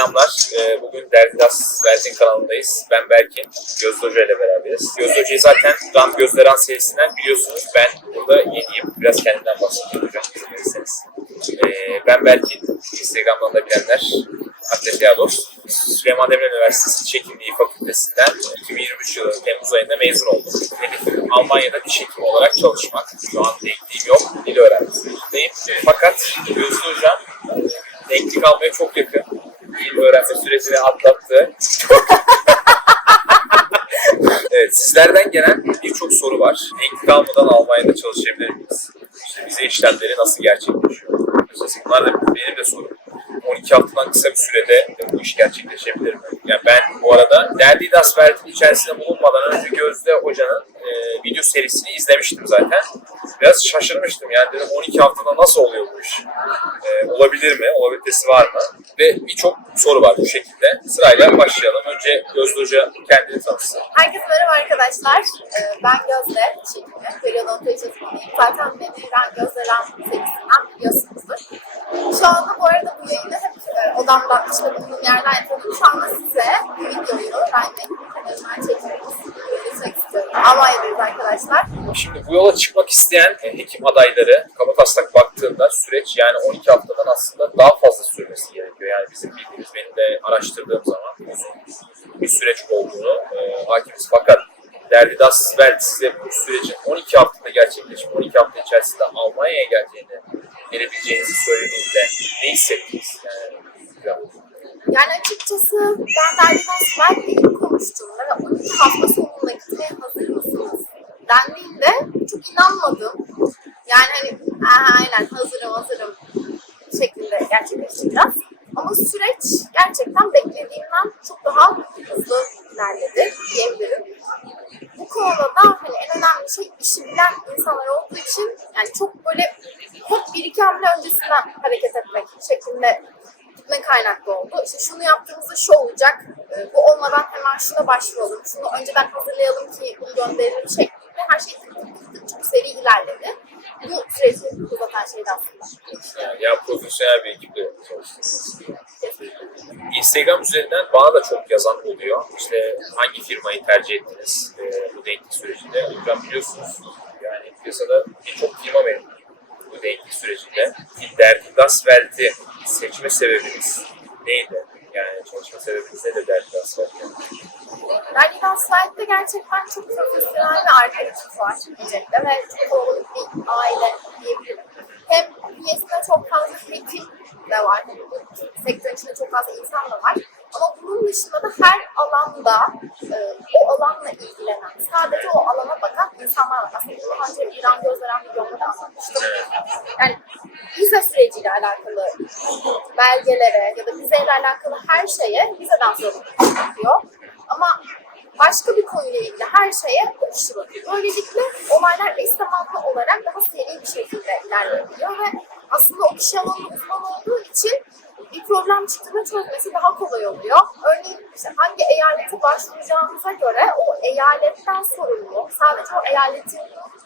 selamlar. Ee, Bugün Derdidas Berkin kanalındayız. Ben Berkin. Gözde Hoca ile beraberiz. Gözde Hoca'yı zaten Ram Gözderan serisinden biliyorsunuz. Ben burada yeniyim. Biraz kendimden bahsedeyim hocam izin verirseniz. Ee, Ben Berkin. Instagram'dan da bilenler. Atleteados. Süleyman Demirel Üniversitesi Diş Hekimliği Fakültesinden 2023 yılı Temmuz ayında mezun oldum. Hedefim Almanya'da diş hekimi olarak çalışmak. Şu an denkliğim yok. Dil öğrenme sürecindeyim. Fakat Gözde Hocam denklik almaya çok yakın. Dil öğrenme sürecini atlattı. evet, sizlerden gelen birçok soru var. Denklik almadan Almanya'da çalışabilir miyiz? İşte vize işlemleri nasıl gerçekleşiyor? Mesela bunlar da benim de sorum. 12 haftadan kısa bir sürede bu iş gerçekleşebilir mi? Yani ben bu arada Derdi Dasvert'in içerisinde bulunmadan önce Gözde Hoca'nın video serisini izlemiştim zaten. Biraz şaşırmıştım yani dedim 12 haftada nasıl oluyor bu iş? E, olabilir mi? Olabilitesi var mı? Ve birçok soru var bu şekilde. Sırayla başlayalım. Önce Gözde Hoca kendini tanıtsın. Herkese merhaba arkadaşlar. Ee, Ben Gözde, çekimi, periodontoloji uzmanıyım. Zaten beni Ben Gözde Ram serisinden biliyorsunuzdur. Şu anda bu arada bu yayını hep e, odamdan, işte bulunduğum yerden yapıyorum. Şu anda size bu videoyu Raymek kanalından çekiyoruz. Almanya'dayız arkadaşlar. Şimdi bu yola çıkmak isteyen e, hekim adayları kabataslak baktığında süreç yani 12 haftadan aslında daha fazla sürmesi gerekiyor. Yani bizim bildiğimiz, benim de araştırdığım zaman uzun bir süreç olduğunu e, hakimiz. Fakat Dervidas Welt size bu sürecin 12 haftada gerçekleşip 12 hafta içerisinde Almanya'ya geleceğini gelebileceğinizi söylediğinde ne hissettiniz? Yani, ya, Yani açıkçası ben Derdi'den Smert'le ilk konuştuğumda ve 12 hafta sonunda inanmadım. Yani hani "Aa, aynen hazırım hazırım şeklinde gerçekleşti. Ama süreç gerçekten beklediğimden çok daha hızlı ilerledi diyebilirim. Bu konuda da hani en önemli şey işi bilen insanlar olduğu için yani çok böyle hep bir iki hamle öncesinden hareket etmek şeklinde gitme kaynaklı oldu. İşte şunu yaptığımızda şu olacak, bu olmadan hemen şuna başvuralım, şunu önceden hazırlayalım ki bunu gönderelim şeklinde her şey çok seri ilerledi. Bu süreci uzatan şeydi aslında. yani, ya profesyonel bir ekiple çalıştınız. Instagram üzerinden bana da çok yazan oluyor. İşte hangi firmayı tercih ettiniz e, bu denklik sürecinde? Hocam biliyorsunuz yani piyasada birçok firma mevcut bu denklik sürecinde. Derdi Dasvelt'i seçme sebebiniz neydi? Yani çalışma sebebiniz nedir Derdi Dasvelt'te? Dergiden Slide'de gerçekten çok profesyonel ve arka ekip var öncelikle ve çok kalabalık bir aile diyebilirim. Hem üyesinde çok fazla hekim de var. Bu sektörün içinde çok fazla insan da var. Ama bunun dışında da her alanda e, o alanla ilgilenen, sadece o alana bakan insanlar var. Aslında bunu önce İran Gözleren videomda da anlatmıştım. Yani vize süreciyle alakalı belgelere ya da vizeyle alakalı her şeye vizeden sorumluluk yapıyor. Ama başka bir konuyla ilgili her şeye o kişi bakıyor. Böylelikle olaylar eş zamanlı olarak daha seri bir şekilde ilerleyebiliyor ve aslında o kişi alanında uzman olduğu için bir problem çıktığında çözmesi daha kolay oluyor. Örneğin işte hangi eyalete başvuracağınıza göre o eyaletten sorumlu, sadece o eyaletin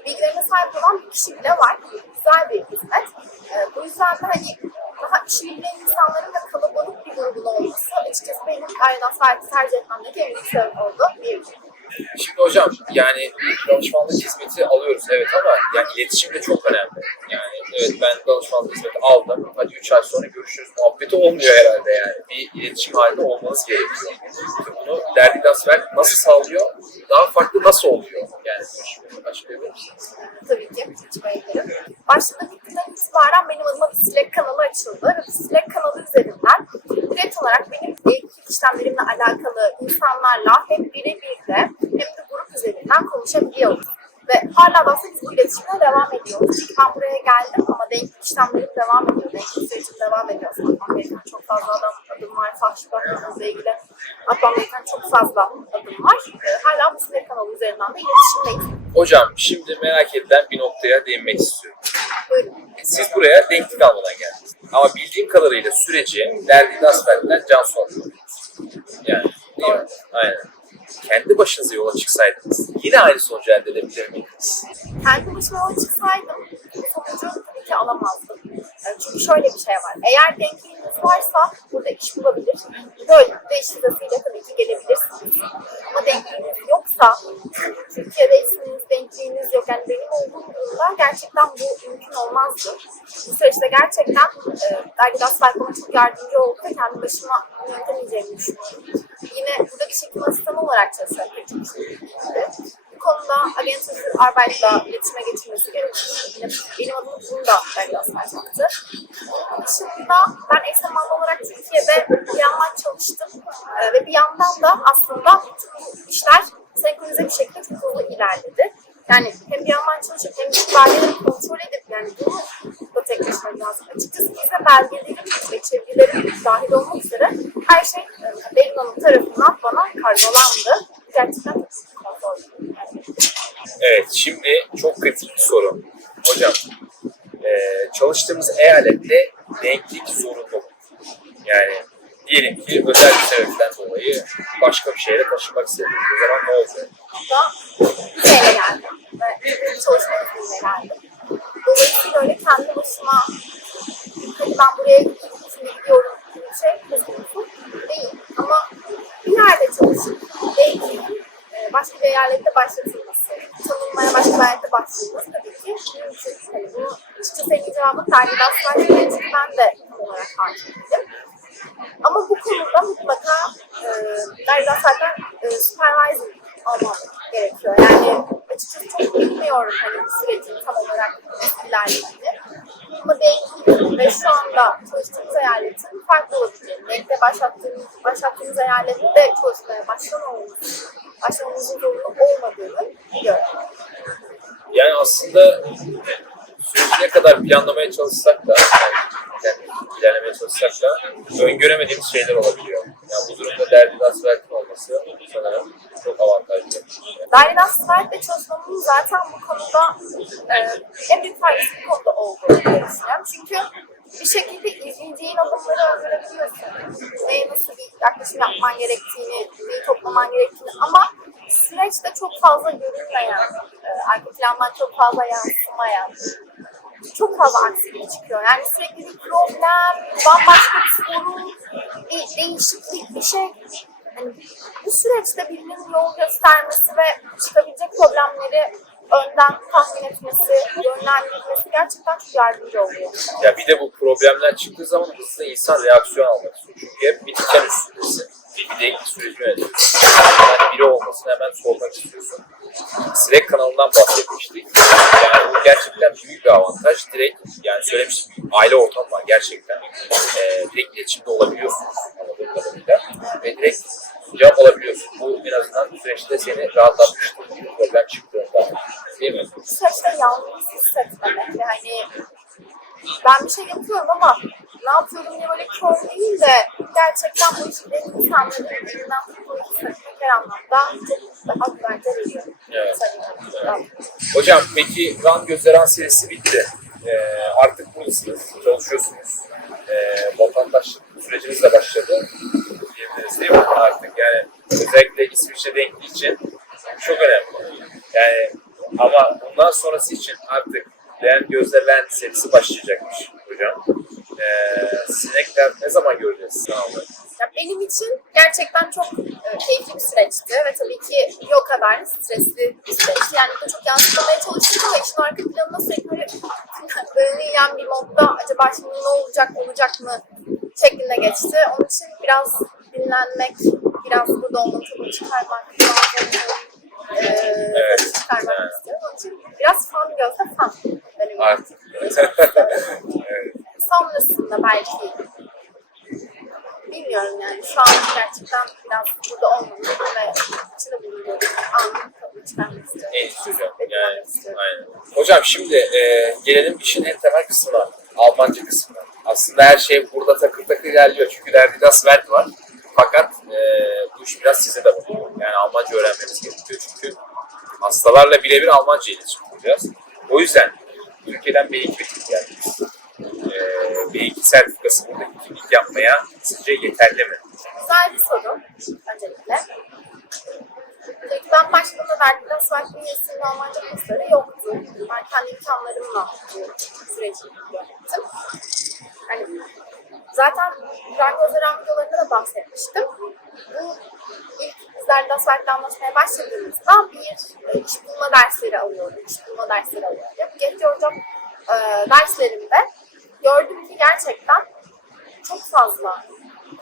bilgilerine sahip olan bir kişi bile var. Güzel bir hizmet. Ee, bu yüzden de hani daha işi bilmeyen insanların da kalabalık bir grubun olması açıkçası benim aynen sahibi tercih etmemdeki en büyük sebep oldu diyebilirim. Şimdi hocam yani danışmanlık hizmeti alıyoruz evet ama yani iletişim de çok önemli. Yani evet ben danışmanlık hizmeti aldım. Hadi 3 ay sonra görüşürüz. Muhabbeti olmuyor herhalde yani. Bir iletişim halinde olmanız gerekiyor. Bunu Derdi Dasver nasıl sağlıyor? Daha farklı nasıl oluyor? Yani açıklayabilir misiniz? Tabii ki açıklayabilirim. Başladığım günden itibaren benim adıma bir Slack kanalı açıldı ve Slack kanalı üzerinden direkt olarak benim ilk işlemlerimle alakalı insanlarla hem birebir de hem de grup üzerinden konuşabiliyoruz. Ve hala da aslında biz bu iletişimle devam ediyoruz. Çünkü ben buraya geldim ama denklik işlemlerim devam ediyor. Denklik sürecim devam ediyor. Atmam gereken çok fazla adam, adım var. Fahşi bakımımızla ilgili atmam gereken çok fazla adım var. Ee, Hala bu Slack kanalı üzerinden de iletişimdeyiz. Hocam şimdi merak edilen bir noktaya değinmek istiyorum. Buyurun. Siz buraya denklik almadan geldiniz. Ama bildiğim kadarıyla süreci Derdi Dasver'den Cansu alıyor. Yani değil mi? Aynen. Kendi başınıza yola çıksaydınız yine aynı sonucu elde edebilir miydiniz? kendi başıma yola çıksaydım sonucu ki alamazdım. Çünkü şöyle bir şey var. Eğer denkliğiniz varsa burada iş bulabilir. Böylelikle iş vizesiyle tabii ki gelebilirsiniz. Ama denkliğiniz yoksa, Türkiye'deysiniz, denkliğiniz yok. Yani benim olduğum durumda gerçekten bu mümkün olmazdı. Bu süreçte gerçekten e, Dergidas Belkom'a çok yardımcı oldu ve kendi başıma yönetemeyeceğimi düşünüyorum. Yine burada bir şekilde asistan olarak çalışıyorum. Bu konuda Agentur Arbeit'la iletişime geçilmesi gerekiyor. Yine benim adım bunu da Douglas yaptı. Onun dışında ben eş zamanlı olarak Türkiye'de bir yandan çalıştım Ee, ve bir yandan da aslında bütün işler senkronize bir şekilde çok hızlı ilerledi. Yani hem bir yandan çalışıp hem de belgeleri kontrol edip yani bunu da tekleşmek lazım. Açıkçası bize belgelerim ve çevirilerim dahil olmak üzere her şey Hanım tarafından bana kargolandı. Gerçekten. Yani Evet, şimdi çok kritik bir soru. Hocam, eee, çalıştığımız eyalette denklik zorunlu. Yani diyelim ki özel bir sebepten dolayı başka bir şehre taşınmak istediniz. O zaman ne olacak? Türkiye'ye geldim bir çalışma iznine geldim. Dolayısıyla öyle kendi başıma hadi ben buraya şimdi gidiyorum gibi bir şey kesinlikle değil. Ama bir yerde çalışıp belki e, başka bir eyalette başlatılması, tanınmaya başka eyalette başlatılması tabii ki mümkün. Hani bunu işte senin cevabın tergidatlar değil çünkü ben de tam olarak hakim değilim. Ama bu konuda mutlaka e, Derda zaten e, supervisor almam gerekiyor. Yani açıkçası çok bilmiyorum hani bu sürecin tam olarak ilerlediğini. Ama belki ve şu anda çalıştığımız eyaletin farklı olabileceğini, belki de başlattığımız, başlattığımız eyalette çalışmaya başlamamız, başlamamızın zorunlu olmadığını biliyorum. Yani aslında süreci ne kadar planlamaya çalışsak da, yani ilerlemeye çalışsak da öngöremediğimiz şeyler olabiliyor. Yani bu durumda derdi asfaltın olması sanırım çok avantajlı. Daireden Smart'le çalışmamın zaten bu konuda e, en büyük faydası bu konuda olduğunu düşünüyorum. Çünkü bir şekilde izleyeceğin adımları öğrenebiliyorsun. Neye nasıl bir yaklaşım yapman gerektiğini, neyi toplaman gerektiğini ama süreçte çok fazla görünmeyen, e, arka plandan çok fazla yansımayan, çok fazla aksilik çıkıyor. Yani sürekli bir problem, bambaşka bir sorun, bir değişiklik, bir şey. Hani bu süreçte birinin yol göstermesi ve çıkabilecek problemleri önden tahmin etmesi, yönlendirmesi gerçekten çok yardımcı oluyor. Ya bir de bu problemler çıktığı zaman hızlı insan reaksiyon almak istiyor. Çünkü hep bir diken üstündesin. Bir bir denklik süreci yönetiyorsun. Yani biri olmasını hemen sormak istiyorsun. Slack kanalından bahsetmiştik. Yani bu gerçekten büyük bir avantaj. Direkt yani söylemiştim aile ortamı var gerçekten. Ee, direkt iletişimde olabiliyorsunuz anladığım kadarıyla. Ve direkt cevap alabiliyorsun. Bu en azından süreçte seni rahatlatmıştır. Bir problem çıktığında. Değil mi? Bu süreçte yalnız hissetmemek ve hani ben bir şey yapıyorum ama ne yapıyorum diye böyle kör değil de gerçekten bu işin en insanların elinden tuttuğu hissetmek her anlamda çok daha güvence veriyor. Evet. Hocam peki Ran Gözleran serisi bitti. Ee, artık buradasınız, çalışıyorsunuz. Ee, vatandaşlık süreciniz de başladı. Diyebiliriz değil mi artık? Yani özellikle İsviçre denkliği için çok önemli. Yani ama bundan sonrası için artık Leğen Gözde Len serisi başlayacakmış hocam. Ee, sinekler ne zaman göreceğiz sınavda? Ya benim için gerçekten çok e, keyifli bir süreçti ve tabii ki bir o kadar da stresli bir süreçti. Yani burada çok yansıtmaya çalıştım ama işin arka planına sürekli böyle yiyen bir modda acaba şimdi ne olacak olacak mı şeklinde geçti. Onun için biraz dinlenmek, biraz burada olmanın tadını çıkarmak, bazen e, Evet. çıkarmak Evet. istiyorum. Onun için biraz fan gözle fan benim Artık. evet. sonrasında belki bilmiyorum yani şu an gerçekten biraz burada olmamın ve içinde bulunduğum anın tadını çıkarmak istiyorum. En hocam. Ve Yani, aynen. Hocam şimdi e, gelelim işin en temel kısmına. Almanca kısmına. Aslında her şey burada takır takır ilerliyor. Çünkü derdi das var. Fakat e, bu iş biraz size de bakıyor. Yani Almanca öğrenmemiz gerekiyor. Çünkü hastalarla birebir Almanca iletişim kuracağız. O yüzden Türkiye'den B2 bitirdik geldiniz. E, B2 sertifikası buradaki kimlik yapmaya sizce yeterli mi? Güzel bir soru öncelikle. Tabii ki ben başladığımda Berlin'de farklı üyesinin Almanca kursları yoktu. Ben kendi imkanlarımla bu süreci yönettim. Yani zaten Frank Özeran videolarında da bahsetmiştim. Bu ilk bizler Das Werk'le anlaşmaya başladığımızda bir e, iş bulma dersleri alıyorduk. İş bulma dersleri. Get Your Job e, derslerimde gördüm ki gerçekten çok fazla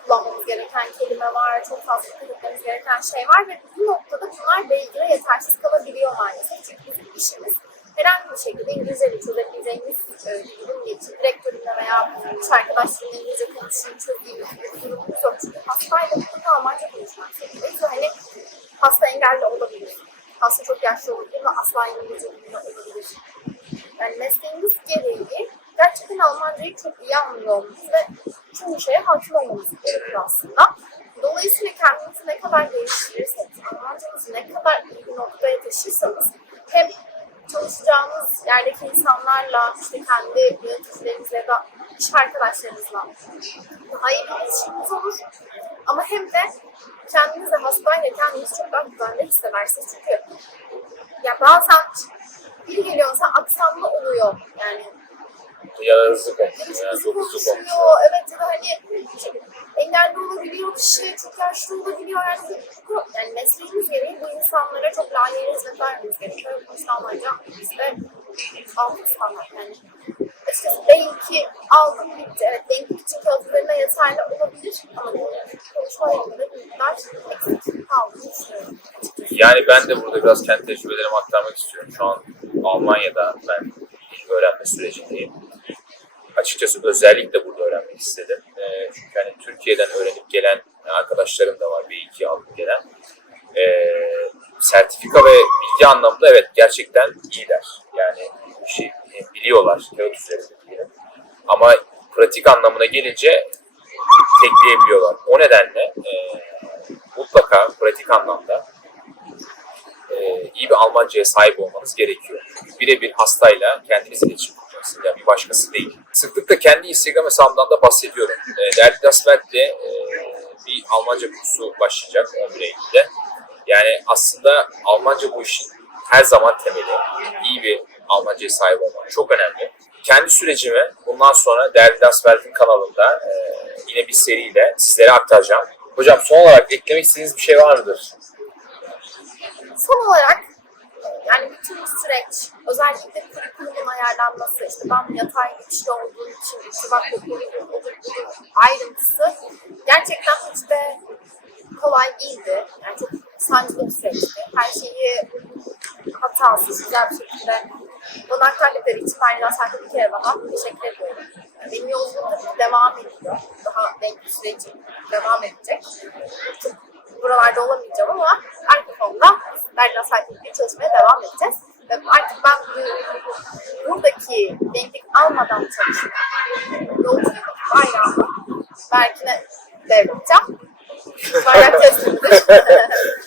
kullanmamız gereken kelime var, çok fazla etmemiz gereken şey var ve bu noktada bunlar belgide yetersiz kalabiliyor maalesef. Çünkü bizim işimiz herhangi bir şekilde İngilizceyle çözebileceğimiz e, durum. Çünkü Direktörümle veya iş arkadaşlarımla İngilizce konuşayım, çözeyim durumumuz yok. Çünkü hastayla Almanca konuşmak ve hani hasta engelli olabilir. Hasta çok yaşlı olabilir ve asla İngilizce bilmiyor olabilir. Yani mesleğimiz gereği gerçekten Almancayı çok iyi anlıyor olmamız ve çoğu şeye hakim olmamız gerekiyor aslında. Dolayısıyla kendinizi ne kadar geliştirirseniz, Almanca'nızı ne kadar iyi bir noktaya taşırsanız hem çalışacağınız yerdeki insanlarla, işte kendi yöneticilerinizle ya da iş arkadaşlarınızla daha iyi bir iletişiminiz olur. Ama hem de kendiniz de hastayla kendinizi çok daha güvende hissedersiniz. Çünkü ya bazen biri geliyor mesela aksanlı oluyor yani Ya hızlı konuşuyor. Yani hızlı çok hızlı konuşuyor. Evet ya da hani engelli olabiliyor kişi, çok yaşlı olabiliyor. Yani, yani mesleğimiz gereği bu insanlara çok layığıyla hizmet vermemiz gerekiyor. Bu işte Almanca işte altı standart yani. Açıkçası belki aldım bitti. Evet benimki için kağıt üzerinde yeterli olabilir ama konuşma yolunda miktar eksik kaldığını düşünüyorum. Yani ben de burada biraz kendi tecrübelerimi aktarmak istiyorum. Şu an Almanya'da ben öğrenme sürecindeyim. Açıkçası özellikle burada öğrenmek istedim. Ee, çünkü hani Türkiye'den öğrenip gelen arkadaşlarım da var. Bir iki alıp gelen. Ee, sertifika ve bilgi anlamında evet gerçekten iyiler. Yani işi biliyorlar kağıt üzerinde diyelim. Ama pratik anlamına gelince tekleyebiliyorlar. O nedenle e, mutlaka pratik anlamda e, iyi bir Almanca'ya sahip olmanız gerekiyor. Birebir hastayla kendiniz iletişim kuracaksınız. Yani bir başkası değil. Sıklıkla kendi Instagram hesabımdan da bahsediyorum. E, Değerli Dasverk'le e, bir Almanca kursu başlayacak 11 Eylül'de. Yani aslında Almanca bu işin her zaman temeli. İyi bir Almanca'ya sahip olmak çok önemli. Kendi sürecimi bundan sonra Değerli Dasverk'in kanalında e, yine bir seriyle sizlere aktaracağım. Hocam son olarak eklemek istediğiniz bir şey var mıdır? Son olarak yani bütün bu süreç özellikle kurikulumun ayarlanması işte ben yatay güçlü olduğum için işte bak bu kurikulum odur budur ayrıntısı gerçekten hiç de kolay değildi. Yani çok sancılı bir süreçti. Her şeyi hatasız güzel bir şekilde bana aktardıkları için ben Sert'e bir kere daha teşekkür ediyorum. Benim yolculuğum devam ediyor. Daha renkli sürecim devam edecek. Buralarda olamayacağım ama Berlin Saatlik'te çalışmaya devam edeceğiz. Ve artık ben bu, buradaki denklik almadan çalışmaya yolculuk bayrağımı Berkin'e devredeceğim. Bayrak teslimdir.